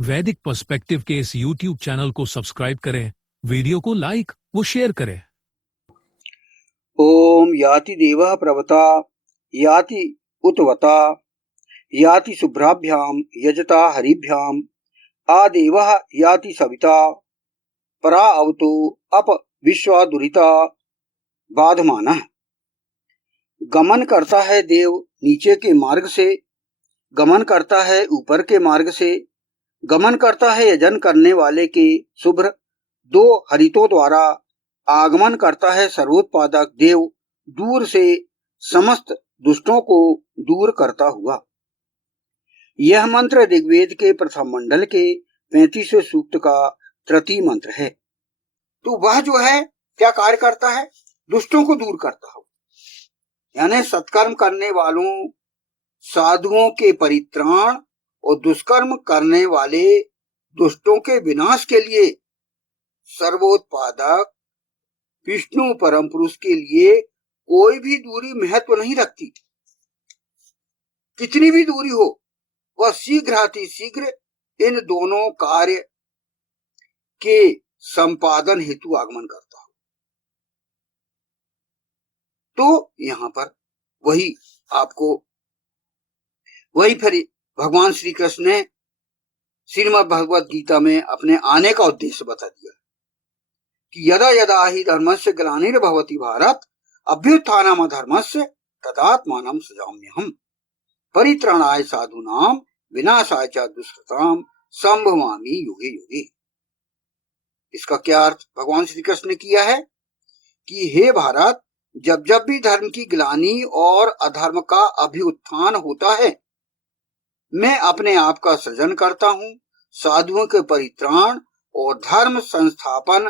वैदिक पर्सपेक्टिव के इस YouTube चैनल को सब्सक्राइब करें, वीडियो को लाइक व शेयर करें। ओम याति देवः प्रवता याति उतवता याति शुभ्राभ्याम यजता हरिभ्याम आदेवः याति सविता परा अवतो अप विश्वादुरिता बाधमानः। गमन करता है देव नीचे के मार्ग से, गमन करता है ऊपर के मार्ग से, गमन करता है यजन करने वाले के शुभ्र दो हरितों द्वारा, आगमन करता है सर्वोत्पादक देव दूर से समस्त दुष्टों को दूर करता हुआ। यह मंत्र ऋग्वेद के प्रथम मंडल के 35वें सूक्त का तृतीय मंत्र है। तो वह जो है क्या कार्य करता है? दुष्टों को दूर करता हो, यानी सत्कर्म करने वालों साधुओं के परित्राण और दुष्कर्म करने वाले दुष्टों के विनाश के लिए सर्वोत्पादक विष्णु परम पुरुष के लिए कोई भी दूरी महत्व नहीं रखती। कितनी भी दूरी हो, वह शीघ्र इन दोनों कार्य के संपादन हेतु आगमन करता हो। तो यहाँ पर वही फिर भगवान श्री कृष्ण ने श्रीमद् भगवद गीता में अपने आने का उद्देश्य बता दिया कि यदा यदा हि धर्मस्य ग्लानिर्भवति भारत अभ्युत्थानम् अधर्मस्य तदात्मानं सृजाम्यहम् परित्राणाय साधूनां विनाशाय च दुष्कृतां संभवामि युगे युगे। इसका क्या अर्थ भगवान श्री कृष्ण ने किया है कि हे भारत, जब जब भी धर्म की ग्लानि और अधर्म का अभ्युत्थान होता है, मैं अपने आप का सृजन करता हूं, साधुओं के परित्राण और धर्म संस्थापन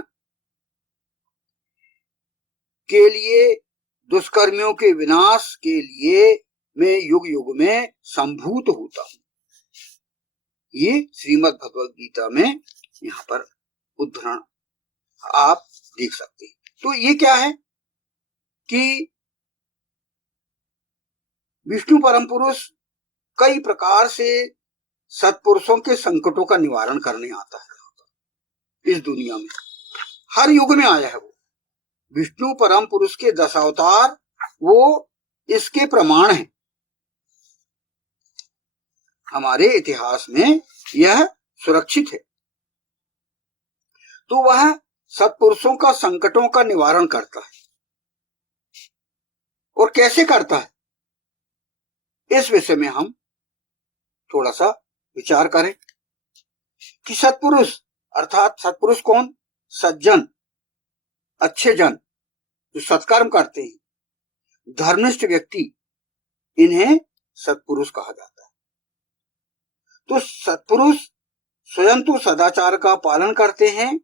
के लिए, दुष्कर्मियों के विनाश के लिए मैं युग युग में संभूत होता हूं। ये श्रीमद् भगवद गीता में यहाँ पर उद्धरण आप देख सकते हैं। तो ये क्या है कि विष्णु परम पुरुष कई प्रकार से सत्पुरुषों के संकटों का निवारण करने आता है। इस दुनिया में हर युग में आया है वो विष्णु परम पुरुष के 10 अवतार, वो इसके प्रमाण हैं। हमारे इतिहास में यह सुरक्षित है। तो वह सत्पुरुषों का संकटों का निवारण करता है। और कैसे करता है, इस विषय में हम थोड़ा सा विचार करें कि सत्पुरुष अर्थात सत्पुरुष कौन? सज्जन, अच्छे जन जो सत्कर्म करते हैं, धर्मनिष्ठ व्यक्ति, इन्हें सत्पुरुष कहा जाता है। तो सत्पुरुष स्वयं तो सदाचार का पालन करते हैं,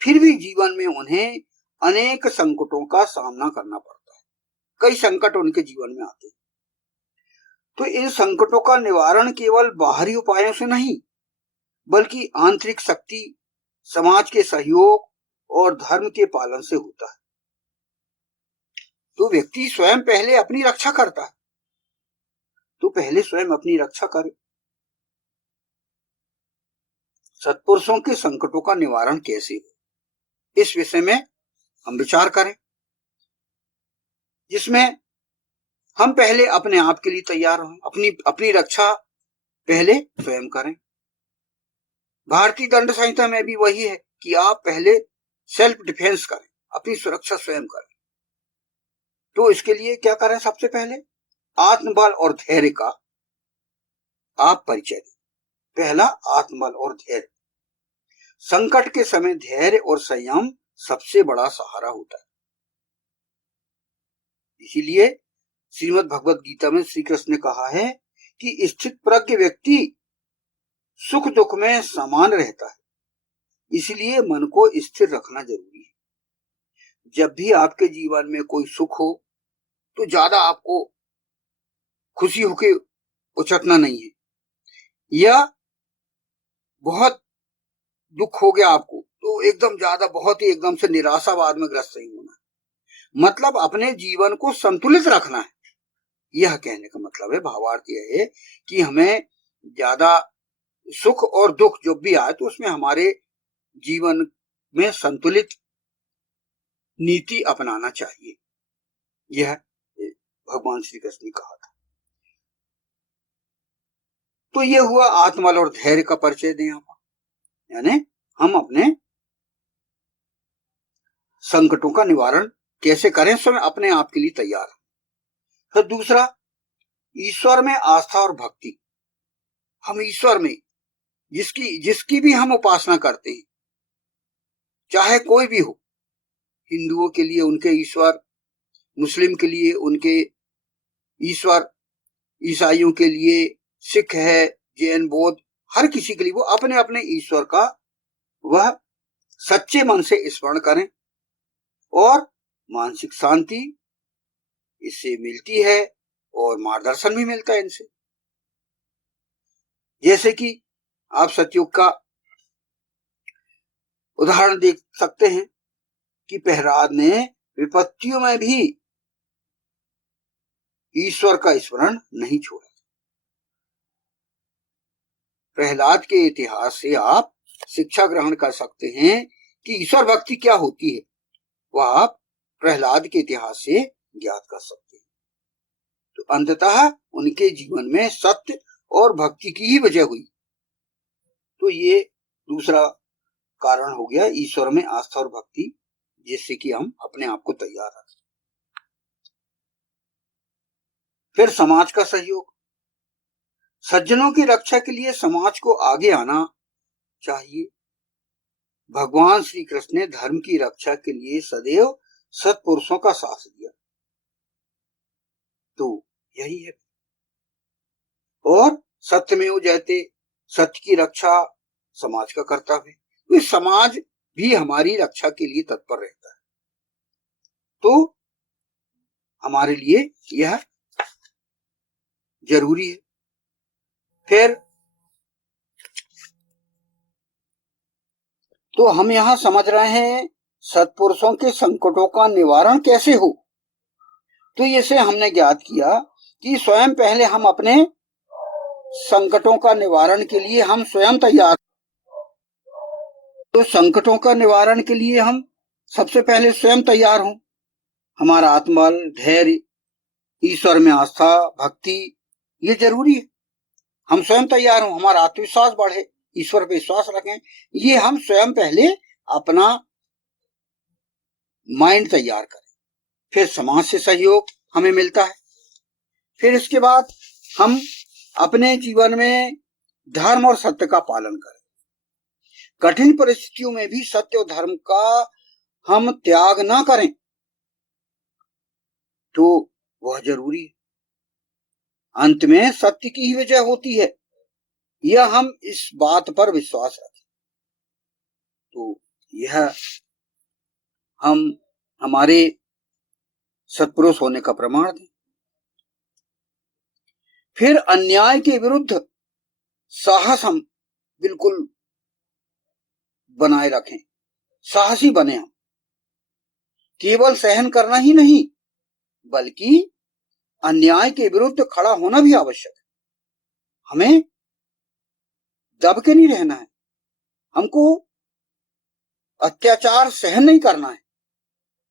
फिर भी जीवन में उन्हें अनेक संकटों का सामना करना पड़ता है। कई संकट उनके जीवन में आते हैं। तो इन संकटों का निवारण केवल बाहरी उपायों से नहीं, बल्कि आंतरिक शक्ति, समाज के सहयोग और धर्म के पालन से होता है। तो व्यक्ति स्वयं पहले अपनी रक्षा करता है, तो पहले स्वयं अपनी रक्षा करे। सत्पुरुषों के संकटों का निवारण कैसे हो, इस विषय में हम विचार करें, जिसमें हम पहले अपने आप के लिए तैयार हों, अपनी रक्षा पहले स्वयं करें। भारतीय दंड संहिता में भी वही है कि आप पहले सेल्फ डिफेंस करें, अपनी सुरक्षा स्वयं करें। तो इसके लिए क्या करें? सबसे पहले आत्मबल और धैर्य का आप परिचय दें। पहला आत्मबल और धैर्य। संकट के समय धैर्य और संयम सबसे बड़ा सहारा होता है। इसीलिए श्रीमद् भगवद गीता में श्री कृष्ण ने कहा है कि स्थित प्रज्ञ व्यक्ति सुख दुख में समान रहता है। इसलिए मन को स्थिर रखना जरूरी है। जब भी आपके जीवन में कोई सुख हो तो ज्यादा आपको खुशी होके उचटना नहीं है, या बहुत दुख हो गया आपको तो एकदम ज्यादा बहुत ही एकदम से निराशावाद में ग्रस्त नहीं होना है। मतलब अपने जीवन को संतुलित रखना है, यह कहने का मतलब है। भावार्थ यह है कि हमें ज्यादा सुख और दुख जो भी आए तो उसमें हमारे जीवन में संतुलित नीति अपनाना चाहिए। यह भगवान श्री कृष्ण ने कहा था। तो यह हुआ आत्मबल और धैर्य का परिचय दें हम, यानी हम अपने संकटों का निवारण कैसे करें, स्वयं अपने आप के लिए तैयार हैं। फिर दूसरा, ईश्वर में आस्था और भक्ति। हम ईश्वर में जिसकी भी हम उपासना करते हैं, चाहे कोई भी हो, हिंदुओं के लिए उनके ईश्वर, मुस्लिम के लिए उनके ईश्वर, ईसाइयों के लिए सिख है, जैन, बौद्ध, हर किसी के लिए वो अपने अपने ईश्वर का वह सच्चे मन से स्मरण करें और मानसिक शांति इससे मिलती है और मार्गदर्शन भी मिलता है इनसे। जैसे कि आप सतयुग का उदाहरण देख सकते हैं कि प्रहलाद ने विपत्तियों में भी ईश्वर का स्मरण नहीं छोड़ा। प्रहलाद के इतिहास से आप शिक्षा ग्रहण कर सकते हैं कि ईश्वर भक्ति क्या होती है, वह आप प्रहलाद के इतिहास से ज्ञात कर सकते हैं। तो अंततः उनके जीवन में सत्य और भक्ति की ही वजह हुई। तो ये दूसरा कारण हो गया ईश्वर में आस्था और भक्ति, जिससे कि हम अपने आप को तैयार रखें। फिर समाज का सहयोग। सज्जनों की रक्षा के लिए समाज को आगे आना चाहिए। भगवान श्री कृष्ण ने धर्म की रक्षा के लिए सदैव सत्पुरुषों का साथ दिया, तो यही है। और सत्यमेव जयते, सत्य की रक्षा समाज का कर्तव्य है। तो समाज भी हमारी रक्षा के लिए तत्पर रहता है, तो हमारे लिए यह जरूरी है। फिर तो हम यहां समझ रहे हैं सत्पुरुषों के संकटों का निवारण कैसे हो। तो इसे हमने ज्ञात किया कि स्वयं पहले हम अपने संकटों का निवारण के लिए हम स्वयं तैयार। तो संकटों का निवारण के लिए हम सबसे पहले स्वयं तैयार हों। हमारा आत्मबल, धैर्य, ईश्वर में आस्था, भक्ति, ये जरूरी है। हम स्वयं तैयार हों, हमारा आत्मविश्वास बढ़े, ईश्वर पे विश्वास रखें, ये हम स्वयं पहले अपना माइंड तैयार करें। फिर समाज से सहयोग हमें मिलता है। फिर इसके बाद हम अपने जीवन में धर्म और सत्य का पालन करें। कठिन परिस्थितियों में भी सत्य और धर्म का हम त्याग ना करें, तो वह जरूरी है। अंत में सत्य की ही विजय होती है, यह हम इस बात पर विश्वास रखें। तो यह हम हमारे सत्पुरुष होने का प्रमाण दें। फिर अन्याय के विरुद्ध साहस हम बिल्कुल बनाए रखें, साहसी बने। हम केवल सहन करना ही नहीं, बल्कि अन्याय के विरुद्ध खड़ा होना भी आवश्यक है। हमें दब के नहीं रहना है, हमको अत्याचार सहन नहीं करना है,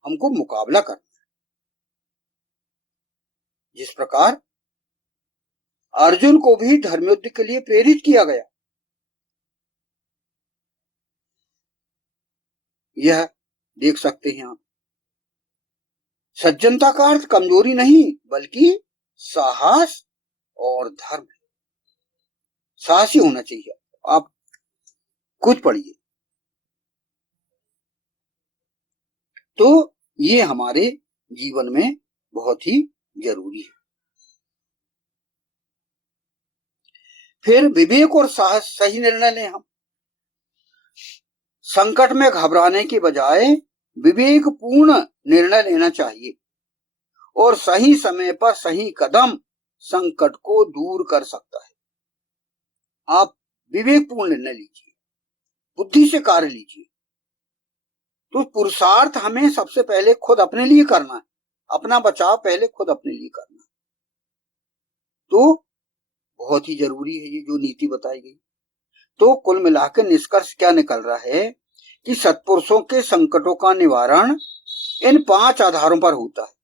हमको मुकाबला करना है। जिस प्रकार अर्जुन को भी धर्मयुद्ध के लिए प्रेरित किया गया, यह देख सकते हैं आप। सज्जनता का अर्थ कमजोरी नहीं, बल्कि साहस और धर्म है। साहसी होना चाहिए। आप खुद पढ़िए। तो ये हमारे जीवन में बहुत ही जरूरी है। फिर विवेक और साहस, सही निर्णय लें हम। संकट में घबराने के बजाय विवेकपूर्ण निर्णय लेना चाहिए और सही समय पर सही कदम संकट को दूर कर सकता है। आप विवेकपूर्ण निर्णय लीजिए, बुद्धि से कार्य लीजिए। तो पुरुषार्थ हमें सबसे पहले खुद अपने लिए करना है, अपना बचाव पहले खुद अपने लिए करना है। तो बहुत ही जरूरी है ये जो नीति बताई गई। तो कुल मिलाकर निष्कर्ष क्या निकल रहा है कि सत्पुरुषों के संकटों का निवारण इन 5 आधारों पर होता है।